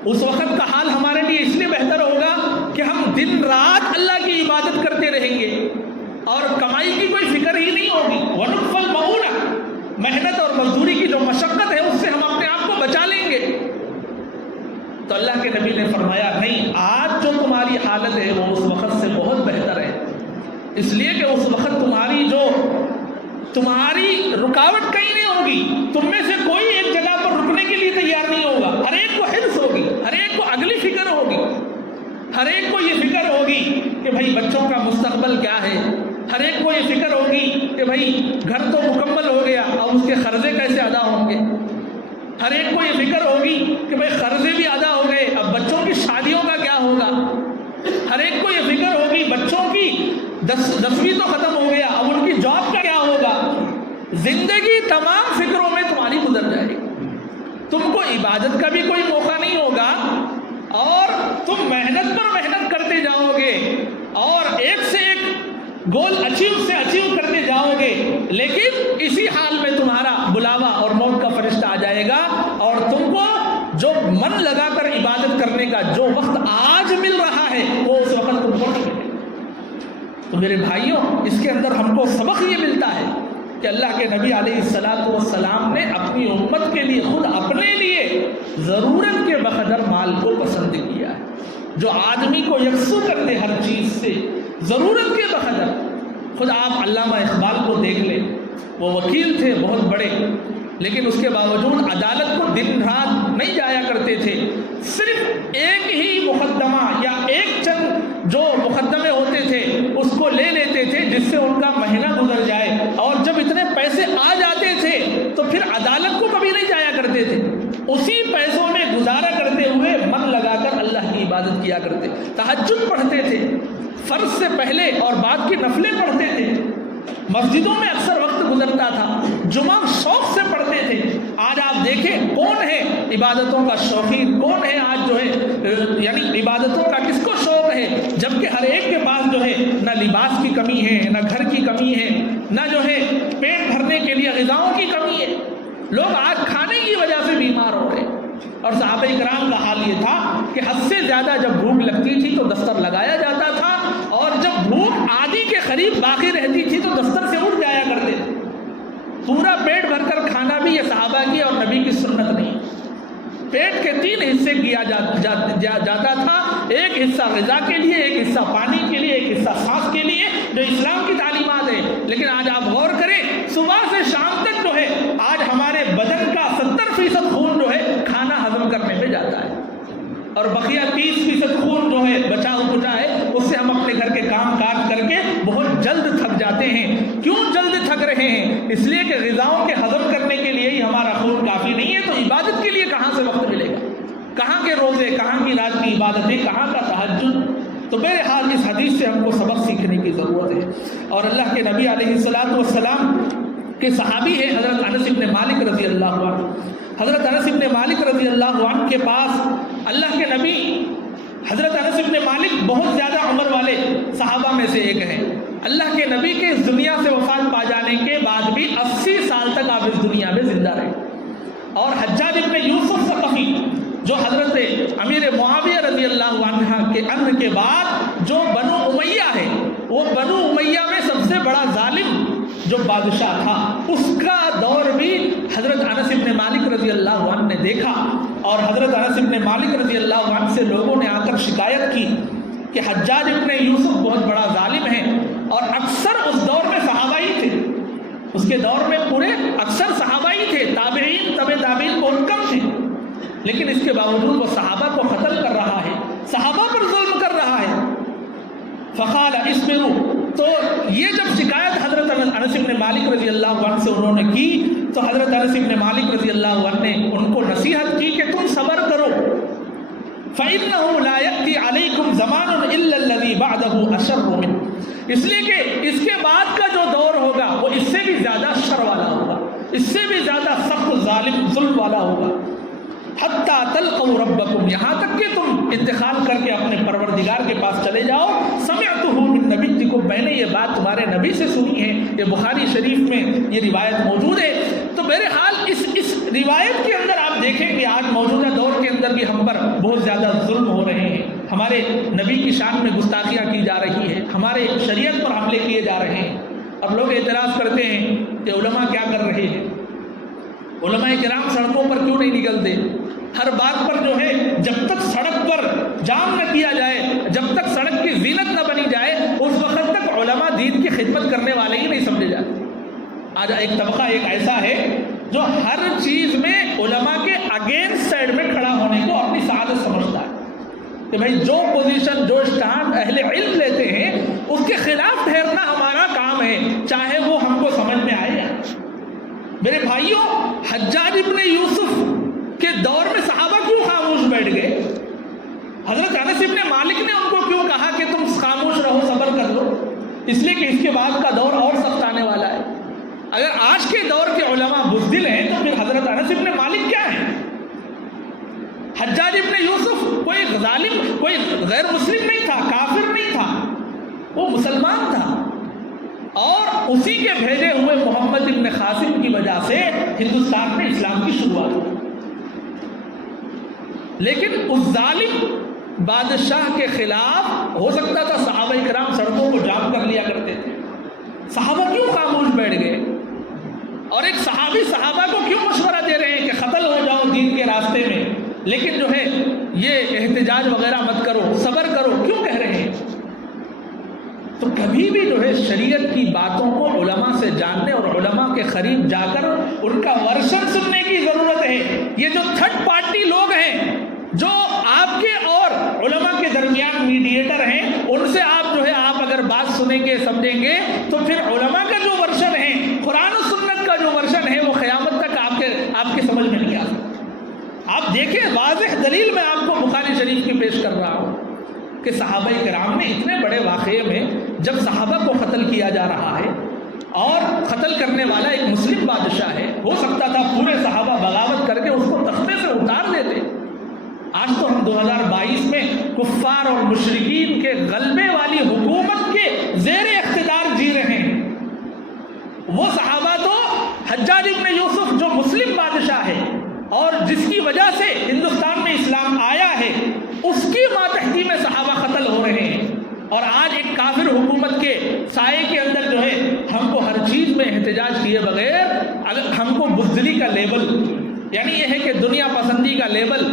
اس وقت کا حال ہمارے لیے اس لیے بہتر ہوگا کہ ہم دن رات اللہ کی عبادت کرتے رہیں گے، اور کمائی کی کوئی فکر ہی نہیں ہوگی۔ وَنُطْفَ الْمَعُونَ، محنت اور مزدوری کی جو مشقت ہے اس سے ہم اپنے آپ کو بچا لیں گے۔ تو اللہ کے نبی نے فرمایا، نہیں، آج جو تمہاری حالت ہے وہ اس وقت سے بہت بہتر ہے، اس لیے کہ اس وقت تمہاری رکاوٹ کہیں نہیں ہوگی، تم میں سے کوئی ایک جگہ پر رکنے کے لیے تیار نہیں ہوگا، ہر ایک کو حرص ہوگی، ہر ایک کو اگلی فکر ہوگی، ہر ایک کو یہ فکر ہوگی کہ بھائی بچوں کا مستقبل کیا ہے، ہر ایک کو یہ فکر ہوگی کہ بھائی گھر تو مکمل ہو گیا، اب اس کے قرضے کیسے ادا ہوں گے، ہر ایک کو یہ فکر ہوگی کہ بھائی قرضے بھی ادا ہو گئے، اب بچوں کی شادیوں کا کیا ہوگا، ہر ایک کو یہ فکر ہوگی بچوں کی 10ویں تو ختم ہو گیا، اب ان کی جاب کا کیا ہوگا۔ زندگی تمام فکروں میں تمہاری گزر جائے گی، تم کو عبادت کا بھی کوئی موقع نہیں ہوگا، اور تم محنت پر محنت کرتے جاؤ گے، اور ایک سے ایک گول اچیو کرتے جاؤ گے، لیکن اسی حال میں تمہارا بلاوا اور موت کا فرشتہ آ جائے گا، اور تم کو جو من لگا کر عبادت کرنے کا جو وقت آج مل رہا ہے وہ اس وقت تم کو نہیں ملے۔ تو میرے بھائیوں، اس کے اندر ہم کو سبق یہ ملتا ہے کہ اللہ کے نبی علیہ السلام نے اپنی امت کے لیے، خود اپنے لیے ضرورت کے بقدر مال کو پسند کیا ہے، جو آدمی کو یکسو کر دے ہر چیز سے، ضرورت کے بقدر۔ خود آپ علامہ اقبال کو دیکھ لیں، وہ وکیل تھے بہت بڑے، لیکن اس کے باوجود عدالت کو دن رات نہیں جایا کرتے تھے، صرف ایک ہی مقدمہ یا ایک چند جو مقدمے ہوتے تھے اس کو لے لیتے تھے جس سے ان کا مہینہ گزر جائے، اور جب اتنے پیسے آ جاتے تھے تو پھر عدالت کو کبھی نہیں جایا کرتے تھے، اسی پیسوں میں گزارا کرتے ہوئے من لگا کر اللہ کی عبادت کیا کرتے، تہجد پڑھتے تھے، فرض سے پہلے اور بعد کی نفلیں پڑھتے تھے، مسجدوں میں اکثر وقت گزرتا تھا، جمعہ شوق سے پڑھتے تھے۔ آج آپ دیکھیں کون ہے عبادتوں کا شوقین، کون ہے آج جو ہے یعنی عبادتوں کا کس کو شوق ہے، جبکہ ہر ایک کے پاس جو ہے نہ لباس کی کمی ہے، نہ گھر کی کمی ہے، نہ جو ہے پیٹ بھرنے کے لیے غذاؤں کی کمی ہے، لوگ آج کھانے کی وجہ سے بیمار ہو رہے ہیں۔ اور صحابہ کرام کا حال یہ تھا کہ حد سے زیادہ جب بھوک لگتی تھی تو دستر لگایا جاتا تھا، اور جب بھوک آدھی کے قریب باقی رہتی تھی تو دستر سے اٹھ جایا کرتے تھے. پورا پیٹ بھر کر کھانا بھی یہ صحابہ کی اور نبی کی سنت نہیں. پیٹ کے 3 حصے کیا جاتا تھا. ایک حصہ غذا کے لیے، ایک حصہ پانی کے لیے، ایک حصہ سانس کے لیے، جو اسلام کی تعلیمات ہے. لیکن آج آپ غور کریں، صبح سے شام تک جو ہے آج ہمارے بدن کا 70% خون جو ہے کھانا ہضم کرنے میں جاتا ہے، اور بقیہ 30% خون جو ہے بچا کچا ہے اس سے ہم اپنے گھر کے کام کاج کر کے بہت جلد تھک جاتے ہیں. کیوں جلد تھک رہے ہیں؟ اس لیے کہ غذاؤں کے ہضم کرنے کے لیے ہی ہمارا خون کافی نہیں ہے. تو عبادت کے لیے کہاں سے وقت ملے گا؟ کہاں کے روزے، کہاں کی رات کی عبادتیں، کہاں کا تہجد؟ تو بہرحال اس حدیث سے ہم کو سبق سیکھنے کی ضرورت ہے. اور اللہ کے نبی علیہ السلام کے صحابی ہے حضرت انس بن مالک رضی اللہ عنہ. حضرت انس بن مالک رضی اللہ عنہ کے پاس اللہ کے نبی، حضرت انس بن مالک بہت زیادہ عمر والے صحابہ میں سے ایک ہیں. اللہ کے نبی کے اس دنیا سے وفات پا جانے کے بعد بھی 80 سال تک آپ اس دنیا میں زندہ رہے. اور حجاج بن یوسف ثقفی جو حضرت امیر معاویہ رضی اللہ عنہ کے بعد جو بنو امیہ ہے، وہ بنو امیہ میں سب سے بڑا ظالم جو بادشاہ تھا، اس کا دور بھی حضرت انس بن مالک رضی اللہ عنہ نے دیکھا. اور حضرت انس بن مالک رضی اللہ عنہ سے لوگوں نے آ کر شکایت کی کہ حجاج بن یوسف بہت بڑا ظالم ہے. اور اکثر اس دور میں صحابہ ہی تھے، اس کے دور میں پورے اکثر صحابہ ہی تھے، تابعین تابعین بہت کم تھے. لیکن اس کے باوجود وہ صحابہ کو قتل کر رہا ہے، صحابہ پر ظلم کر رہا ہے. فقال اصبروا، تو یہ جب شکایت حضرت انس بن مالک رضی اللہ عنہ سے انہوں نے کی تو حضرت انس بن مالک رضی اللہ عنہ نے ان کو نصیحت کی کہ تم صبر کرو. فإنه لا يأتي عليكم زمان إلا الذي بعده أشر منه، اس لیے کہ اس کے بعد کا جو دور ہوگا وہ اس سے بھی زیادہ شر والا ہوگا، اس سے بھی زیادہ سخت ظلم والا ہوگا. حتی تلقوا ربکم، یہاں تک کہ تم انتقال کر کے اپنے پروردگار کے پاس چلے جاؤ. سمعتہ من نبیکم، میں نے یہ بات تمہارے نبی سے سنی ہے. یہ بخاری شریف میں یہ روایت موجود ہے. تو بہرحال اس روایت کے اندر آپ دیکھیں کہ آج موجودہ دور کے اندر بھی ہم پر بہت زیادہ ظلم ہو رہے ہیں. ہمارے نبی کی شان میں گستاخیاں کی جا رہی ہے، ہمارے شریعت پر حملے کیے جا رہے ہیں. اب لوگ اعتراض کرتے ہیں کہ علماء کیا کر رہے ہیں، علماء کرام سڑکوں پر کیوں نہیں نکلتے؟ ہر بات پر جو ہے جب تک سڑک پر جام نہ کیا جائے، جب تک سڑک کی زینت نہ بنی جائے، اس وقت تک علماء دین کی خدمت کرنے والے ہی نہیں سمجھے جاتے. آج ایک طبقہ ایک ایسا ہے جو ہر چیز میں علماء کے اگینسٹ سائڈ میں کھڑا ہونے کو اپنی سعادت سمجھتا ہے کہ بھائی جو پوزیشن، جو اسٹانڈ اہل علم لیتے ہیں اس کے خلاف ٹھہرنا ہمارا کام ہے، چاہے وہ ہم کو سمجھ میں آئے. میرے بھائیوں، حجاج ابن یوسف کے دور میں صحابہ کیوں خاموش بیٹھ گئے؟ حضرت انس ابن مالک نے ان کو کیوں کہا کہ تم خاموش رہو، صبر کر لو؟ اس لیے کہ اس کے بعد کا دور اور سخت آنے والا ہے. اگر آج کے دور کے علماء بزدل ہیں تو پھر حضرت انس ابن مالک کیا ہیں؟ حجاج ابن یوسف کوئی ظالم، کوئی غیر مسلم نہیں تھا، کافر نہیں تھا، وہ مسلمان تھا. اور اسی کے بھیجے ہوئے محمد ابن قاسم کی وجہ سے ہندوستان میں اسلام کی شروعات ہوئی. لیکن اس ظالم بادشاہ کے خلاف ہو سکتا تھا صحابہ کرام سڑکوں کو جام کر لیا کرتے تھے. صحابہ کیوں خاموش بیٹھ گئے؟ اور ایک صحابی صحابہ کو کیوں مشورہ دے رہے ہیں کہ قتل ہو جاؤ دین کے راستے میں، لیکن جو ہے یہ احتجاج وغیرہ مت کرو، صبر کرو، کیوں کہہ رہے ہیں؟ تو کبھی بھی جو ہے شریعت کی باتوں کو علماء سے جاننے اور علماء کے قریب جا کر ان کا ورشن سننے کی ضرورت ہے. یہ جو تھرڈ پارٹی لوگ ہیں جو آپ کے اور علماء کے درمیان میڈیٹر ہیں، ان سے آپ جو ہے آپ اگر بات سنیں گے، سمجھیں گے، تو پھر علماء کا جو ورشن ہے، قرآن و سنت کا جو ورشن ہے، وہ قیامت تک آپ کے سمجھ میں نہیں آ سکتا. آپ دیکھیں، واضح دلیل میں آپ کو بخاری شریف کی پیش کر رہا ہوں کہ صحابہ کرام نے اتنے بڑے واقعے میں جب صحابہ کو قتل کیا جا رہا ہے اور قتل کرنے والا ایک مسلم بادشاہ ہے، ہو سکتا تھا پورے صحابہ بغاوت کر کے اس کو تختے سے اتار دیتے. آج تو ہم 2022 میں کفار اور مشرکین کے غلبے والی حکومت کے زیر اقتدار جی رہے ہیں. وہ صحابہ تو حجاج ابن یوسف جو مسلم بادشاہ ہے اور جس کی وجہ سے ہندوستان میں اسلام آیا ہے، اس کی ماتحتی میں صحابہ قتل ہو رہے ہیں. اور آج ایک کافر حکومت سائے کے اندر جو ہے ہم کو ہر چیز میں احتجاج کیے بغیر ہم کو بزدلی کا لیبل، یعنی یہ ہے کہ دنیا پسندی کا لیبل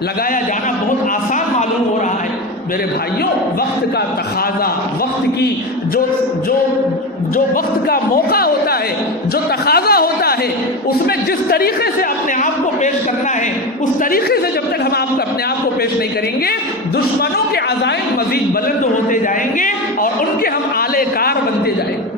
لگایا جانا بہت آسان معلوم ہو رہا ہے۔ میرے بھائیوں، وقت کا تقاضا، وقت کی جو وقت کا موقع ہوتا ہے، جو تقاضا ہوتا ہے، اس میں جس طریقے سے اپنے آپ کو پیش کرنا ہے، اس طریقے سے جب تک ہم اپنے آپ کو پیش نہیں کریں گے، دشمنوں کے عزائم مزید بلند ہوتے جائیں گے اور ان کے ہم آلے کار بنتے جائیں گے۔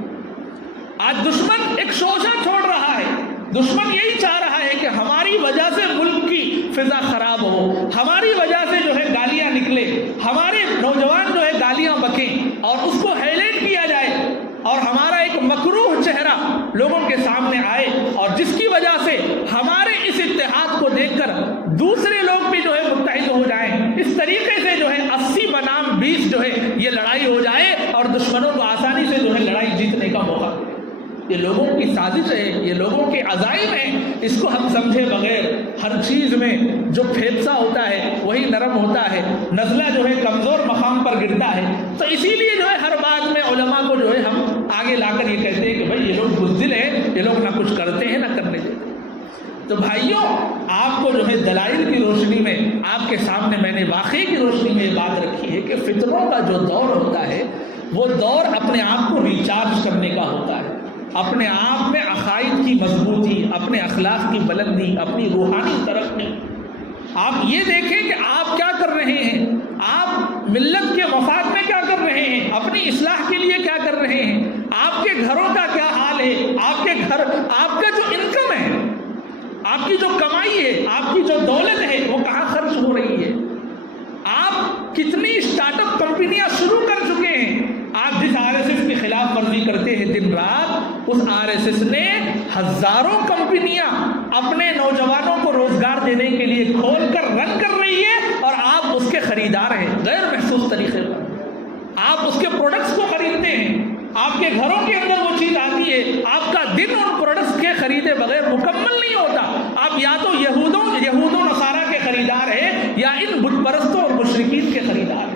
آج دشمن ایک شوشہ چھوڑ رہا ہے، دشمن یہی چاہ رہا ہے کہ ہماری وجہ سے ملک کی فضا خراب ہو، ہماری وجہ سے جو ہے گالیاں نکلے، ہمارے نوجوان جو ہے گالیاں بکیں اور اس کو ہائلائٹ کیا جائے اور ہمارا ایک مکروہ چہرہ لوگوں کے سامنے آئے، اور جس کی وجہ سے ہمارے اس اتحاد کو دیکھ کر دوسرے لوگ بھی جو ہے متحد ہو جائیں۔ اس طریقے سے جو ہے 80 بنام 20 جو ہے یہ لڑائی ہو جائے اور دشمنوں کو آسانی سے جو ہے لڑائی جیتنے کا موقع ملے۔ یہ لوگوں کی سازش ہے، یہ لوگوں کے عزائم ہیں، اس کو ہم سمجھے بغیر ہر چیز میں جو پھیپسا ہوتا ہے وہی نرم ہوتا ہے، نزلہ جو ہے کمزور مقام پر گرتا ہے۔ تو اسی لیے جو ہے ہر بات میں علماء کو جو ہے ہم آگے لا کر یہ کہتے ہیں کہ بھائی یہ لوگ بزدل ہیں، یہ لوگ نہ کچھ کرتے ہیں نہ کرنے دیتے۔ تو بھائیوں، آپ کو جو ہے دلائل کی روشنی میں، آپ کے سامنے میں نے واقعے کی روشنی میں یہ بات رکھی ہے کہ فتنوں کا جو دور ہوتا ہے وہ دور اپنے آپ کو ریچارج کرنے کا ہوتا ہے، اپنے آپ میں عقائد کی مضبوطی، اپنے اخلاق کی بلندی، اپنی روحانی ترقی۔ آپ یہ دیکھیں کہ آپ کیا کر رہے ہیں، آپ ملت کے مفاد میں کیا کر رہے ہیں، اپنی اصلاح کے لیے کیا کر رہے ہیں، آپ کے گھروں کا کیا حال ہے، آپ کے گھر، آپ کا جو انکم ہے، آپ کی جو کمائی ہے، آپ کی جو دولت ہے وہ کہاں خرچ ہو رہی ہے، آپ کتنی اسٹارٹ اپ کمپنیاں شروع کر چکے ہیں۔ آپ جس RSS کی خلاف ورزی کرتے ہیں دن رات، اس RSS نے ہزاروں کمپنیاں اپنے نوجوانوں کو روزگار دینے کے لیے کھول کر رن کر رہی ہے، اور آپ اس کے خریدار ہیں غیر محسوس طریقے پر، آپ اس کے پروڈکٹس کو خریدتے ہیں، آپ کے گھروں کے اندر وہ چیز آتی ہے، آپ کا دن ان پروڈکٹس کے خریدے بغیر مکمل نہیں ہوتا۔ آپ یا تو یہود و نصارہ کے خریدار ہیں یا ان بت پرستوں اور مشرکین کے خریدار ہیں۔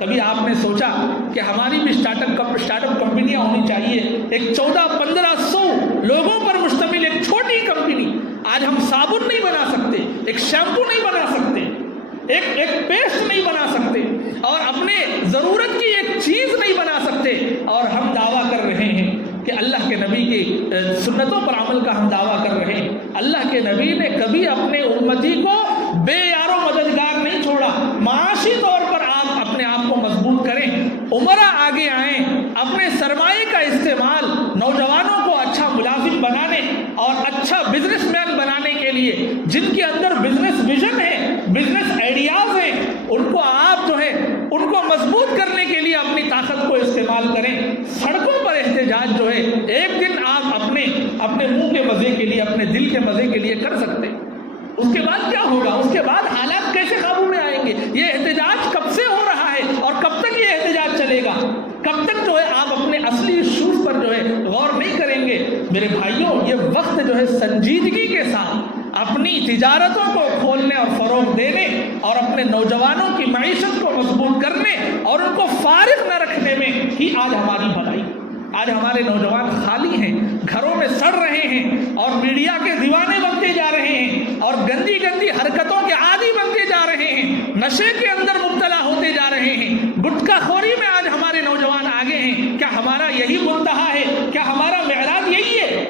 کبھی آپ نے سوچا کہ ہماری بھی اسٹارٹ اپ کمپنیاں ہونی چاہیے، ایک 1400-1500 لوگوں پر مشتمل ایک چھوٹی کمپنی۔ آج ہم صابن نہیں بنا سکتے، ایک شیمپو نہیں بنا سکتے، ایک پیسٹ نہیں بنا سکتے، اور اپنے ضرورت کی ایک چیز نہیں بنا سکتے، اور ہم دعویٰ کر رہے ہیں کہ اللہ کے نبی کی سنتوں پر عمل کا ہم دعویٰ کر رہے ہیں۔ اللہ کے نبی نے کبھی اپنے امتی کو بے یار و مددگار نہیں چھوڑا۔ معاشی طور پر آپ اپنے آپ کو مضبوط کریں، عمرہ آگے آئیں، اپنے سرمایے کا استعمال نوجوانوں کو اچھا ملازم بنانے اور اچھا بزنس مین بنانے کے لیے، جن کے اندر بزنس ویژن ہے، بزنس آئیڈیاز ہیں، ان کو آپ جو ہے ان کو مضبوط کرنے کے لیے اپنی طاقت کو استعمال کریں۔ سڑکوں پر احتجاج جو ہے ایک دن آپ اپنے منہ کے مزے کے لیے، اپنے دل کے مزے کے لیے کر سکتے، اس کے بعد کیا ہوگا، اس کے بعد حالات کیسے قابو میں آئیں گے؟ یہ احتجاج کب سے ہو رہا ہے اور کب تک یہ احتجاج چلے گا؟ کب تک جو ہے آپ اپنے اصلی ایشوز پر جو ہے غور نہیں کریں گے؟ میرے بھائیوں، یہ وقت جو ہے سنجیدگی کے ساتھ اپنی تجارتوں کو کھولنے اور فروغ دینے اور اپنے نوجوانوں کی معیشت کو مضبوط کرنے اور ان کو فارغ نہ رکھنے میں ہی آج ہماری بھلائی۔ آج ہمارے نوجوان خالی ہیں، گھروں میں سڑ رہے ہیں اور میڈیا کے دیوانے بنتے جا رہے ہیں اور گندی گندی حرکتوں کے عادی بنتے جا رہے ہیں، نشے کے اندر مبتلا ہوتے جا رہے ہیں، گٹکا خوری میں آج ہمارے نوجوان آگے ہیں۔ کیا ہمارا یہی منتہا ہے؟ کیا ہمارا معراج یہی ہے؟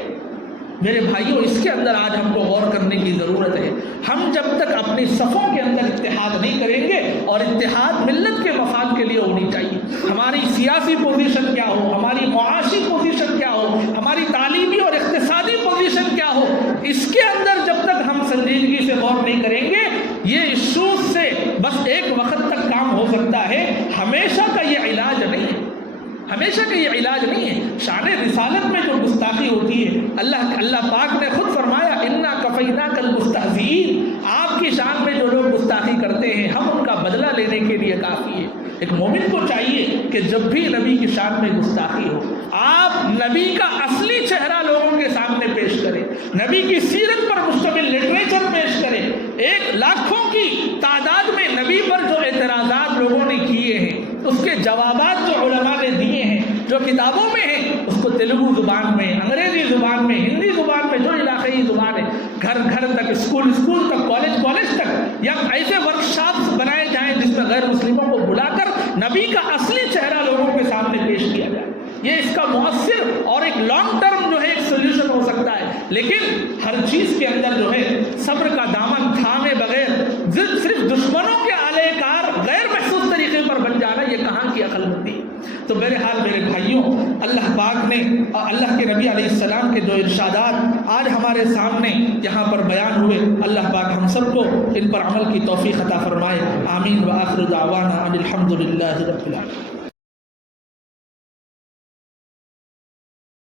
میرے بھائیوں، اس کے اندر آج ہم کو غور کرنے کی ضرورت ہے۔ ہم جب تک اپنی صفوں کے اندر اتحاد نہیں کریں گے، اور اتحاد ملت کے مفاد کے لیے ہونی چاہیے، ہماری سیاسی پوزیشن کیا ہو، ہماری معاشی پوزیشن کیا ہو، ہماری تعلیمی اور اقتصادی پوزیشن کیا ہو، اس کے اندر جب تک ہم سنجیدگی سے غور نہیں کریں گے، یہ ایشوز سے بس ایک وقت تک کام ہو سکتا ہے، ہمیشہ کا یہ علاج نہیں ہے، ہمیشہ کا یہ علاج نہیں ہے۔ شان رسالت میں جو گستاخی ہوتی ہے، اللہ پاک نے خود فرمایا انا کفیناک المستہزئین، آپ کی شان میں جو لوگ گستاخی کرتے ہیں ہم ان کا بدلہ لینے کے لیے کافی ہے۔ ایک مومن کو چاہیے کہ جب بھی نبی کی شان میں گستاخی ہو، آپ نبی کا اصلی چہرہ لوگوں کے سامنے پیش کریں، نبی کی سیرت پر مشتمل لٹریچر پیش کریں۔ ایک لاکھوں کی تعداد میں نبی پر جو اعتراضات لوگوں نے کیے ہیں، اس کے جوابات جو علماء نے دیے ہیں، جو جو کتابوں میں ہے اس کو تیلگو زبان میں، انگریزی زبان میں، ہندی زبان میں، جو علاقائی زبان ہے، گھر گھر تک، اسکول اسکول تک، کالج کالج تک، یا ایسے ورکشاپس بنائے جائیں جس میں غیر مسلموں کو بلا کر نبی کا اصلی چہرہ لوگوں کے سامنے پیش کیا جائے. یہ اس کا مؤثر اور ایک لانگ ٹرم جو ہے ایک سولوشن ہو سکتا ہے. لیکن ہر چیز کے اندر جو ہے صبر کا دامن تھامے بغیر صرف دشمنوں کے آلے کار غیر محسوس طریقے پر بن جانا، یہ کہاں کی عقل ہوتی ہے؟ تو بہرحال میرے بھائیوں، اللہ پاک نے اور اللہ کے نبی علیہ السلام کے جو ارشادات آج ہمارے سامنے یہاں پر بیان ہوئے، اللہ پاک ہم سب کو ان پر عمل کی توفیق عطا فرمائے. آمین. وآخر دعوانا ان الحمد للہ رب العالمین.